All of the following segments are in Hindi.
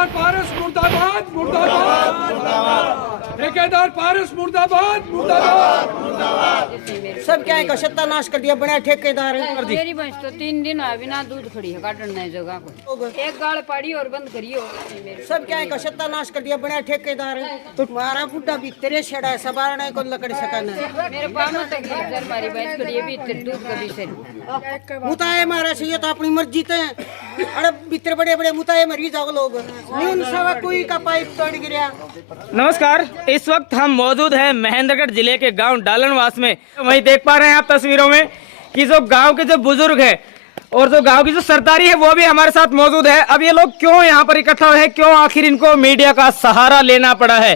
ठेकेदार पारस मुर्दाबाद मुर्दाबाद, ठेकेदार पारस मुर्दाबाद मुर्दाबाद। सब क्या है का सत्यानाश कर दिया, बना ठेकेदार कर दी। मेरी भैंस तो 3 दिन बिना दूध खड़ी है, काटन नहीं जगह को एक गाल पाड़ी और बंद करियो। सब क्या है का सत्यानाश कर दिया, बना ठेकेदार तो मारा बुड्ढा भी तेरे छड़ा है, सबारने को लकड़ी सकाना मेरे पानो तक इधर मारी भैंस खड़ी है, भी दूध कभी से मुताए मारा से, ये तो अपनी मर्जी ते अरे भीतर बड़े बड़े मुताए मरी जाओ लोग, न्यून सवा कोई का पाइप तोड़ गिरा। नमस्कार, इस वक्त हम मौजूद हैं महेंद्रगढ़ जिले के गांव डालनवास में। वहीं देख पा रहे हैं आप तस्वीरों में कि जो गांव के जो बुजुर्ग हैं और जो गांव की जो सरदारी है वो भी हमारे साथ मौजूद है। अब ये लोग क्यों यहाँ पर इकट्ठा हुए हैं, क्यों आखिर इनको मीडिया का सहारा लेना पड़ा है,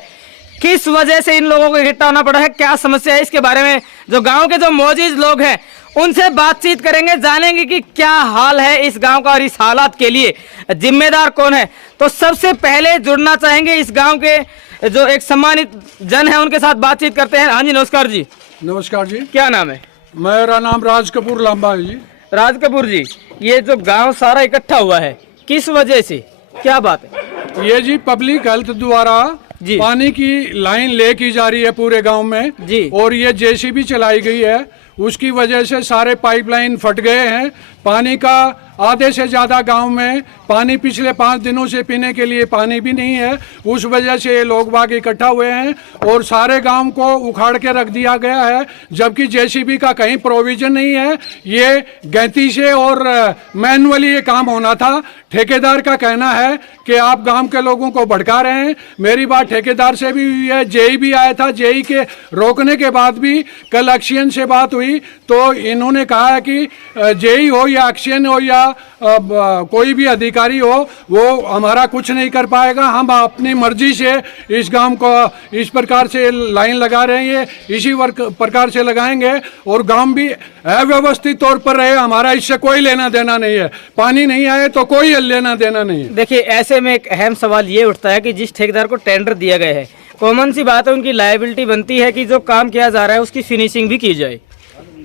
किस वजह से इन लोगों को इकट्ठा होना पड़ा है, क्या समस्या है, इसके बारे में जो गाँव के जो मौजूद लोग हैं उनसे बातचीत करेंगे, जानेंगे कि क्या हाल है इस गांव का और इस हालात के लिए जिम्मेदार कौन है। तो सबसे पहले जुड़ना चाहेंगे इस गांव के जो एक सम्मानित जन है, उनके साथ बातचीत करते हैं। हाँ जी, नमस्कार जी। नमस्कार जी। क्या नाम है? मेरा नाम राज कपूर लांबा है जी। राज कपूर जी, ये जो गांव सारा इकट्ठा हुआ है किस वजह से, क्या बात है? ये जी पब्लिक हेल्थ द्वारा जी पानी की लाइन ले की जा रही है पूरे गांव में जी, और ये जेसीबी चलाई गई है, उसकी वजह से सारे पाइपलाइन फट गए हैं। पानी का आधे से ज़्यादा गांव में पानी पिछले 5 दिनों से पीने के लिए पानी भी नहीं है। उस वजह से ये लोग बाग इकट्ठा हुए हैं और सारे गांव को उखाड़ के रख दिया गया है, जबकि जेसीबी का कहीं प्रोविजन नहीं है। ये गैंती से और मैनुअली ये काम होना था। ठेकेदार का कहना है कि आप गांव के लोगों को भड़का रहे हैं। मेरी बात ठेकेदार से भी हुई है, जेई भी आया था। जेई के रोकने के बाद भी कल एक्शियन से बात हुई तो इन्होंने कहा है कि जेई हो या एक्शियन हो या कोई भी अधिकारी हो, वो हमारा कुछ नहीं कर पाएगा। हम अपनी मर्जी से इस गांव को इस प्रकार से लाइन लगा रहे हैं, इसी प्रकार से लगाएंगे और गांव भी अव्यवस्थित तौर पर रहे। हमारा इससे कोई लेना देना नहीं है। पानी नहीं आए तो कोई लेना देना नहीं है। देखिए, ऐसे में एक अहम सवाल ये उठता है कि जिस ठेकेदार को टेंडर दिया गया है, कॉमन सी बात है, उनकी लायबिलिटी बनती है कि जो काम किया जा रहा है उसकी फिनिशिंग भी की जाए,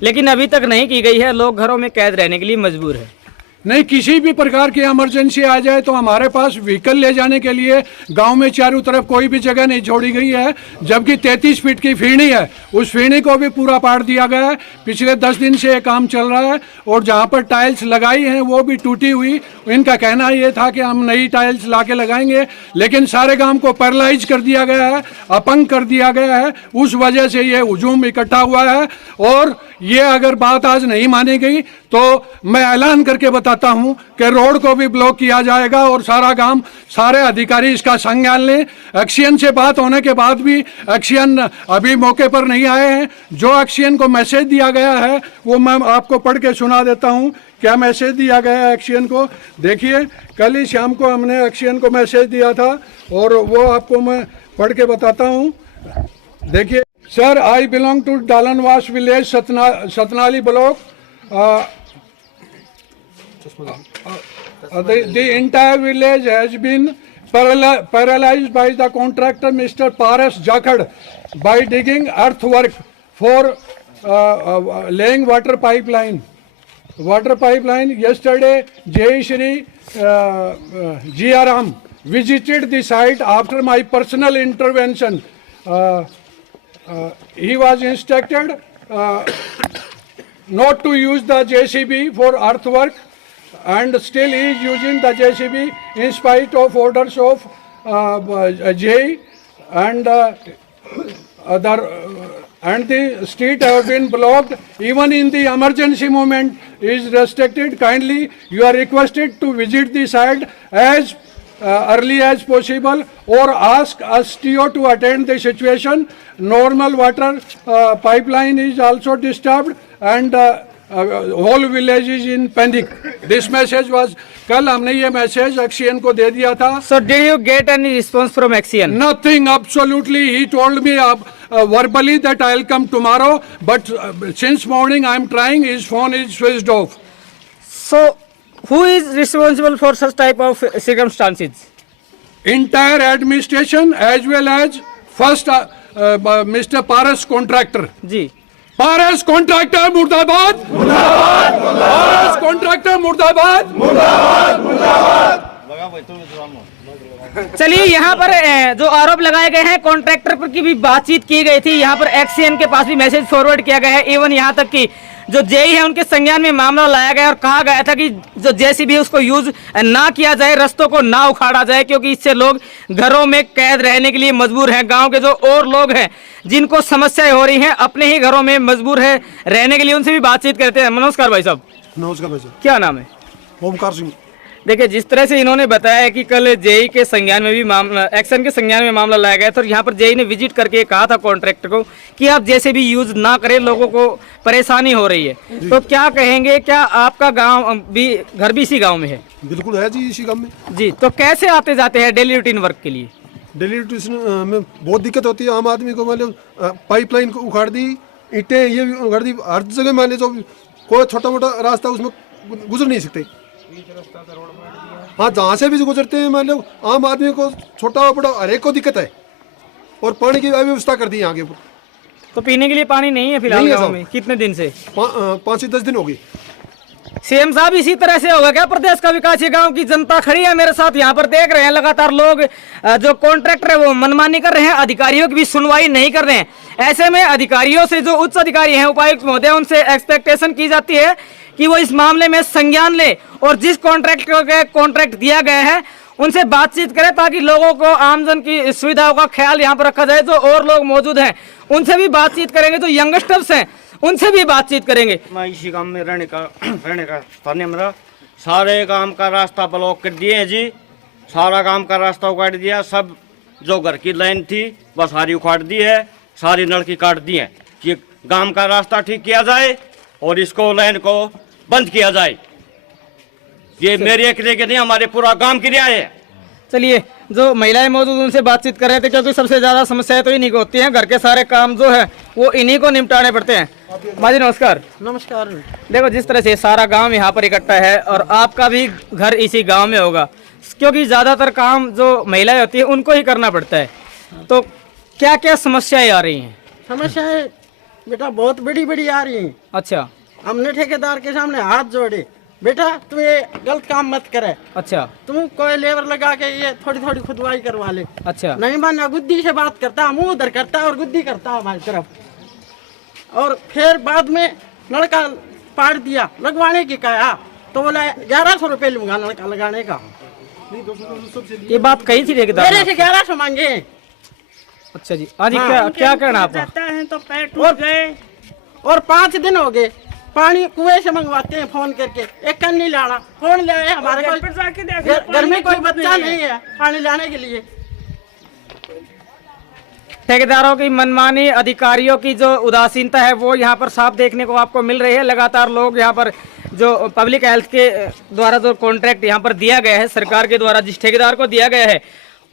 लेकिन अभी तक नहीं की गई है। लोग घरों में कैद रहने के लिए मजबूर है। नहीं, किसी भी प्रकार की इमरजेंसी आ जाए तो हमारे पास व्हीकल ले जाने के लिए गांव में चारों तरफ कोई भी जगह नहीं छोड़ी गई है, जबकि 33 फीट की फीणी है, उस फीणी को भी पूरा पाट दिया गया है। पिछले 10 दिन से ये काम चल रहा है और जहां पर टाइल्स लगाई हैं वो भी टूटी हुई। इनका कहना ये था कि हम नई टाइल्स ला के लगाएंगे, लेकिन सारे गांव को पैरालाइज कर दिया गया है, अपंग कर दिया गया है। उस वजह से ये हुजूम इकट्ठा हुआ है और ये अगर बात आज नहीं मानी गई तो मैं ऐलान करके बताता हूं कि रोड को भी ब्लॉक किया जाएगा और सारा गांव, सारे अधिकारी इसका संज्ञान लें। एक्शियन से बात होने के बाद भी एक्शियन अभी मौके पर नहीं आए हैं। जो एक्शियन को मैसेज दिया गया है वो मैं आपको पढ़ के सुना देता हूं। क्या मैसेज दिया गया है एक्शियन को, देखिए। कल ही शाम को हमने एक्शियन को मैसेज दिया था और वो आपको मैं पढ़ के बताता हूँ। देखिए, sir, I belong to Dalanwas village, Satnali block. The entire village has been paralyzed by the contractor Mr. Paras Jakhad by digging earthwork for laying water pipeline. Yesterday, Jai Shri Jiaram visited the site after my personal intervention. He was instructed not to use the JCB for earthwork, and still he is using the JCB in spite of orders of J, and the street have been blocked. Even in the emergency moment is restricted. Kindly, you are requested to visit the site as early as possible or ask STO to attend the situation. Normal water pipeline is also disturbed and whole village is in panic. This message was, कल हमने ये मैसेज एक्शियन को दे दिया था. So did you get any response from Axion? Nothing, absolutely. He told me verbally that I'll come tomorrow, but since morning I'm trying, his phone is switched off. So who is responsible for such type of circumstances? Entire administration as well as first Mr. Paras contractor. Ji, Paras contractor मुर्दाबाद, मुर्दाबाद, पारस कॉन्ट्रैक्टर मुर्दाबाद, मुर्दाबाद, मुर्दाबाद। चलिए यहाँ पर जो आरोप लगाए गए हैं कॉन्ट्रैक्टर पर की भी बातचीत की गई थी। यहाँ पर एक्सीएन के पास भी मैसेज फॉरवर्ड किया गया है। इवन यहाँ तक कि जो जेई है उनके संज्ञान में मामला लाया गया और कहा गया था कि जो जेसीबी है उसको यूज ना किया जाए, रस्तों को ना उखाड़ा जाए, क्योंकि इससे लोग घरों में कैद रहने के लिए मजबूर हैं। गांव के जो और लोग हैं जिनको समस्याएं हो रही हैं, अपने ही घरों में मजबूर है रहने के लिए, उनसे भी बातचीत करते हैं। नमस्कार भाई साहब। नमस्कार भाई साहब। क्या नाम है? ओमकार सिंह। देखिए, जिस तरह से इन्होंने बताया कि कल जेई के संज्ञान में भी मामला, एक्शन के संज्ञान में मामला लाया गया था और यहाँ पर जेई ने विजिट करके कहा था कॉन्ट्रैक्टर को कि आप जैसे भी यूज ना करें, लोगों को परेशानी हो रही है। तो क्या कहेंगे, क्या आपका गांव भी, घर भी इसी गांव में है? बिल्कुल है जी, इसी गांव में जी। तो कैसे आते जाते हैं डेली रूटीन वर्क के लिए? डेली रूटीन में बहुत दिक्कत होती है आम आदमी को। मान लो पाइपलाइन को उखाड़ दी, ईंटें ये भी उखाड़ दी, हर जगह मान लो कोई छोटा मोटा रास्ता उसमें गुजर नहीं सकते। हाँ, जहाँ से भी गुजरते हैं मान लो आम आदमी को छोटा बड़ा हर एक को दिक्कत है। और पानी की व्यवस्था कर दी है आगे। तो पीने के लिए पानी नहीं है फिलहाल नहीं है गाँव साहब। में? कितने दिन से? 5 से 10 दिन हो गए। सीएम साहब, इसी तरह से होगा क्या प्रदेश का विकास? ये गांव की जनता खड़ी है मेरे साथ, यहाँ पर देख रहे हैं लगातार लोग जो कॉन्ट्रैक्टर है वो मनमानी कर रहे हैं, अधिकारियों की भी सुनवाई नहीं कर रहे हैं। ऐसे में अधिकारियों से, जो उच्च अधिकारी हैं, उपायुक्त महोदय, उनसे एक्सपेक्टेशन की जाती है कि वो इस मामले में संज्ञान ले और जिस कॉन्ट्रैक्टर को कॉन्ट्रैक्ट दिया गया है उनसे बातचीत करें, ताकि लोगों को, आमजन की सुविधाओं का ख्याल यहाँ पर रखा जाए। जो और लोग मौजूद हैं उनसे भी बातचीत करेंगे, जो यंगस्टर्स हैं उनसे भी बातचीत करेंगे। मैं इसी काम में रहने का स्थान है मेरा। सारे काम का रास्ता ब्लॉक कर दिए हैं जी, सारा काम का रास्ता उखाड़ दिया। सब जो घर की लाइन थी वह सारी उखाड़ दी है, सारी नलकी काट दी है कि गांव का रास्ता ठीक किया जाए और इसको लाइन को बंद किया जाए। ये मेरी अकेले के नहीं, हमारे पूरा गांव की रियायत है। चलिए, जो महिलाएं मौजूद उनसे बातचीत कर रहे थे, क्योंकि सबसे ज्यादा समस्याएं तो इन्हीं को होती हैं। घर के सारे काम जो है वो इन्हीं को निपटाने पड़ते हैं। माजी नमस्कार। नमस्कार। देखो, जिस तरह से सारा गांव यहाँ पर इकट्ठा है और आपका भी घर इसी गांव में होगा, क्योंकि ज्यादातर काम जो महिलाएं होती है उनको ही करना पड़ता है। तो क्या क्या समस्याएं आ रही हैं? समस्याएं बेटा बहुत बड़ी बड़ी आ रही हैं। अच्छा। हमने ठेकेदार के सामने हाथ जोड़े, बेटा तुम ये गलत काम मत करे। अच्छा। तुम कोई लेबर लगा के ये थोड़ी थोड़ी खुदवाई करवा ले। अच्छा। नहीं माना, गुद्दी से बात करता, मुंह उधर करता और गुद्दी करता हमारी तरफ। और फिर बाद में लड़का पाड़ दिया, लगवाने की कहा तो बोला 1100 रुपये लूंगा लड़का लगाने का। ये बात कही थी ठेकेदार मेरे ने? से 1100 मांगे। अच्छा जी। हाँ जी, क्या कहना आपका? तो पैर टूट गए और 5 दिन हो गए। पानी कुएं से मंगवाते हैं फोन करके, एक कन नहीं लाना। फोन ले आए हमारे घर में कोई बच्चा नहीं है पानी लाने के लिए। ठेकेदारों की मनमानी, अधिकारियों की जो उदासीनता है वो यहाँ पर साफ देखने को आपको मिल रही है। लगातार लोग यहाँ पर, जो पब्लिक हेल्थ के द्वारा जो कॉन्ट्रैक्ट यहाँ पर दिया गया है, सरकार के द्वारा जिस ठेकेदार को दिया गया है,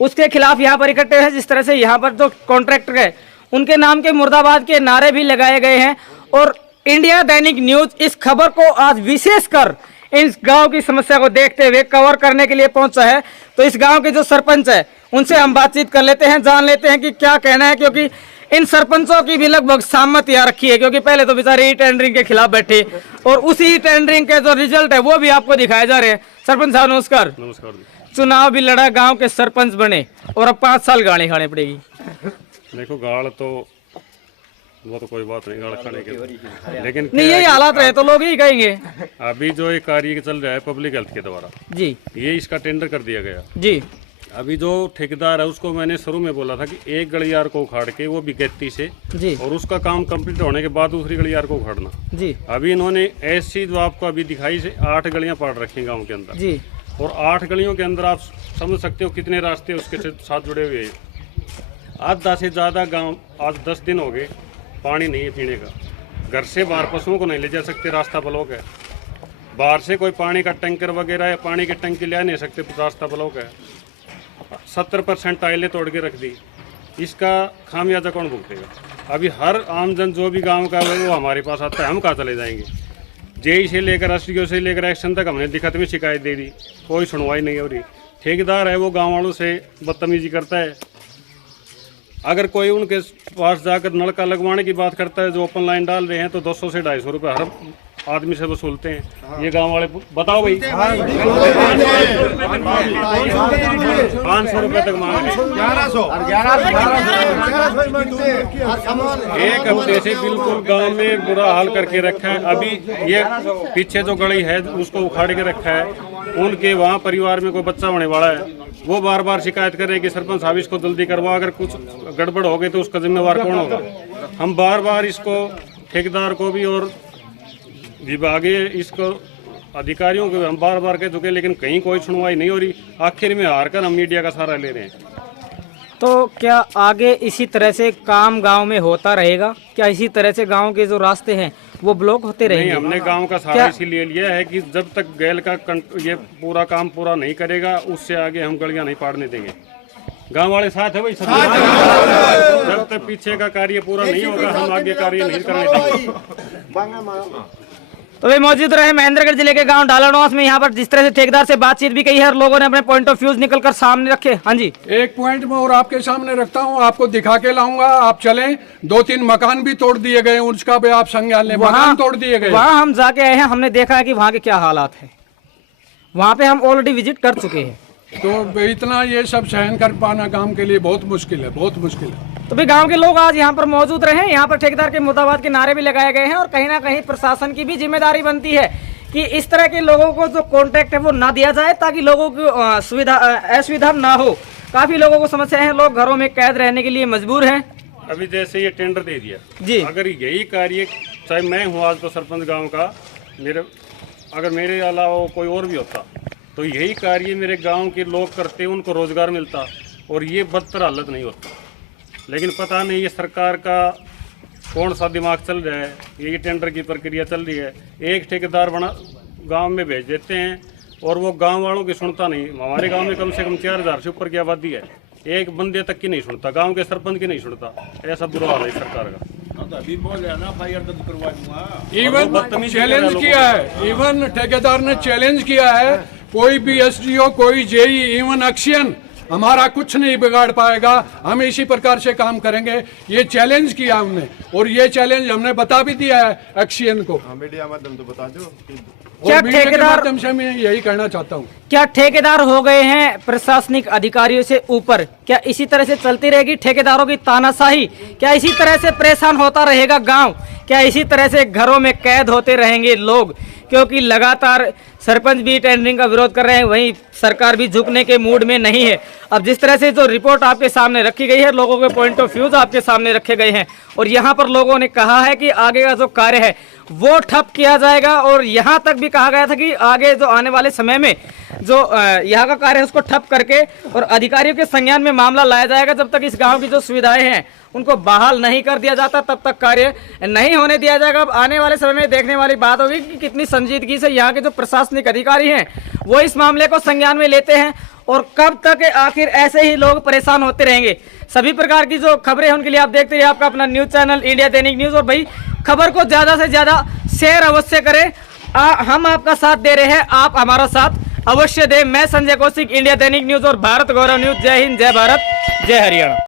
उसके खिलाफ यहाँ पर इकट्ठे हैं। जिस तरह से यहाँ पर जो कॉन्ट्रैक्टर है उनके नाम के मुर्दाबाद के नारे भी लगाए गए हैं। और इंडिया दैनिक न्यूज इस खबर को आज विशेषकर इस गांव की समस्या को देखते हुए कवर करने के लिए पहुंचा है। तो इस गांव के जो सरपंच है उनसे हम बातचीत कर लेते हैं, जान लेते हैं कि क्या कहना है, क्योंकि इन सरपंचों की भी लगभग सहमति यहाँ रखी है। क्योंकि पहले तो बेचारे टेंडरिंग के खिलाफ बैठे और उसी टेंडरिंग के जो रिजल्ट है वो भी आपको दिखाए जा रहे हैं। सरपंच साहब नमस्कार। नमस्कार। चुनाव भी लड़ा, गांव के सरपंच बने और अब 5 साल गाली खाने पड़ेगी। देखो, गाल तो वो तो कोई बात नहीं, गाल खाने के, लेकिन नहीं, यही हालात रहे तो लोग ही कहेंगे। अभी जो एक कार्य चल रहा है पब्लिक हेल्थ के द्वारा जी, ये इसका टेंडर कर दिया गया जी। अभी जो ठेकेदार है उसको मैंने शुरू में बोला था कि एक गलियार को उखाड़ के वो भी गत्ती से जी, और उसका काम कंप्लीट होने के बाद दूसरी गलियार को उखाड़ना जी, अभी इन्होंने ऐसी जो आपको अभी दिखाई से 8 गलियां पाड़ रखी गाँव के अंदर जी। और 8 गलियों के अंदर आप समझ सकते हो कितने रास्ते उसके साथ जुड़े हुए हैं। आधा से ज़्यादा गाँव आज 10 दिन हो गए पानी नहीं है पीने का। घर से बाहर पशुओं को नहीं ले जा सकते, रास्ता ब्लॉक है। बाहर से कोई पानी का टैंकर वगैरह या पानी के टंकी ले नहीं सकते, रास्ता ब्लॉक है। 70% टाइलें तोड़ के रख दी। इसका खामियाजा कौन भुगतेगा? अभी हर आमजन जो भी गांव का है वो हमारे पास आता है, हम कहाँ चले जाएंगे? जेई से लेकर एसडीओ से लेकर एक्शन तक हमने दिक्कत में शिकायत दे दी, कोई सुनवाई नहीं हो रही। ठेकेदार है वो गाँव वालों से बदतमीजी करता है। अगर कोई उनके पास जाकर नलका लगवाने की बात करता है, जो ओपन लाइन डाल रहे हैं, तो 200 से 250 रुपये हर आदमी से वसूलते हैं। ये गांव वाले बताओ भाई, 500 रुपए तक मांग रहे हैं। 1 हफ्ते से बिल्कुल गांव में बुरा हाल करके रखा है। अभी ये पीछे जो गली है उसको उखाड़ के रखा है। उनके वहाँ परिवार में कोई बच्चा होने वाला है, वो बार बार शिकायत कर रहे हैं कि सरपंच साहब इसको जल्दी करवाओ, अगर कुछ गड़बड़ हो गई तो उसका जिम्मेवार कौन होगा। हम बार बार इसको ठेकेदार को भी और विभागीय इसको अधिकारियों को हम बार बार कह चुके, लेकिन कहीं कोई सुनवाई नहीं हो रही। आखिर में हार कर हम मीडिया का सहारा ले रहे हैं। तो क्या आगे इसी तरह से काम गांव में होता रहेगा? क्या इसी तरह से गांव के जो रास्ते हैं वो ब्लॉक होते रहेंगे? नहीं, हमने गांव का सहारा इसीलिए लिया है कि जब तक गैल का ये पूरा काम पूरा नहीं करेगा उससे आगे हम गलियां नहीं पाड़ने देंगे। गांव वाले साथ है भाई, जब तक पीछे का कार्य पूरा नहीं होगा हम आगे कार्य नहीं करने देंगे। तो वे मौजूद रहे महेंद्रगढ़ जिले के गांव डालनवास में। यहाँ पर जिस तरह से ठेकेदार से बातचीत भी की है और लोगों ने अपने पॉइंट ऑफ व्यूज निकलकर सामने रखे। हाँ जी, एक पॉइंट में और आपके सामने रखता हूँ, आपको दिखा के लाऊंगा, आप चलें। 2-3 मकान भी तोड़ दिए गए, उसका भी आप संज्ञान लें। मकान तोड़ दिए गए, वहाँ हम जाके आए हैं, हमने देखा है कि वहाँ के क्या हालात है। वहाँ पे हम ऑलरेडी विजिट कर चुके हैं। तो इतना ये सब सहन कर पाना काम के लिए बहुत मुश्किल है, बहुत मुश्किल है। तो भी गांव के लोग आज यहाँ पर मौजूद रहे। यहाँ पर ठेकेदार के मुर्दाबाद के नारे भी लगाए गए हैं और कहीं ना कहीं प्रशासन की भी जिम्मेदारी बनती है कि इस तरह के लोगों को जो कॉन्ट्रैक्ट है वो ना दिया जाए, ताकि लोगों की असुविधा ना हो। काफी लोगों को समस्या है, लोग घरों में कैद रहने के लिए मजबूर हैं। अभी जैसे ये टेंडर दे दिया जी, अगर यही कार्य, चाहे मैं हूँ आज तो सरपंच गाँव का, अगर मेरे अलावा कोई और भी होता तो यही कार्य मेरे गांव के लोग करते, उनको रोजगार मिलता और ये बदतर हालत नहीं होता। लेकिन पता नहीं ये सरकार का कौन सा दिमाग चल रहा है, ये टेंडर की प्रक्रिया चल रही है। एक ठेकेदार बना गांव में भेज देते हैं और वो गांव वालों की सुनता नहीं। हमारे गांव में कम से कम 4000 से ऊपर की आबादी है, एक बंदे तक की नहीं सुनता, गांव के सरपंच की नहीं सुनता। ऐसा बुरा हाल है सरकार का। इवन चैलेंज किया है, इवन ठेकेदार ने चैलेंज किया है, कोई भी एसडीओ, कोई जेई, इवन एक्शन हमारा कुछ नहीं बिगाड़ पाएगा, हम इसी प्रकार से काम करेंगे। ये चैलेंज किया हमने और ये चैलेंज हमने बता भी दिया है एक्शन को। मीडिया माध्यम तो बता दो। क्या ठेकेदार, माध्यम से मैं यही कहना चाहता हूँ, क्या ठेकेदार हो गए हैं प्रशासनिक अधिकारियों से ऊपर? क्या इसी तरह से चलती रहेगी ठेकेदारों की तानाशाही? क्या इसी तरह से परेशान होता रहेगा गांव? क्या इसी तरह से घरों में कैद होते रहेंगे लोग? क्योंकि लगातार सरपंच भी टेंडरिंग का विरोध कर रहे हैं, वहीं सरकार भी झुकने के मूड में नहीं है। अब जिस तरह से जो रिपोर्ट आपके सामने रखी गई है, लोगों के पॉइंट ऑफ व्यूज आपके सामने रखे गए हैं और यहाँ पर लोगों ने कहा है कि आगे का जो कार्य है वो ठप किया जाएगा। और यहाँ तक भी कहा गया था कि आगे जो आने वाले समय में जो यहाँ का कार्य है उसको ठप करके और अधिकारियों के संज्ञान में मामला लाया जाएगा। जब तक इस गाँव की जो सुविधाएं हैं उनको बहाल नहीं कर दिया जाता तब तक कार्य नहीं होने दिया जाएगा। अब आने वाले समय में देखने वाली बात होगी कि कितनी संजीदगी से यहाँ के जो प्रशासनिक अधिकारी हैं वो इस मामले को संज्ञान में लेते हैं और कब तक आखिर ऐसे ही लोग परेशान होते रहेंगे। सभी प्रकार की जो खबरें हैं उनके लिए आप देखते हैं आपका अपना न्यूज चैनल इंडिया दैनिक न्यूज। और भाई खबर को ज्यादा से ज्यादा शेयर अवश्य करें। हम आपका साथ दे रहे हैं, आप हमारा साथ अवश्य दें। मैं संजय कौशिक, इंडिया दैनिक न्यूज और भारत गौरव न्यूज। जय हिंद, जय भारत, जय हरियाणा।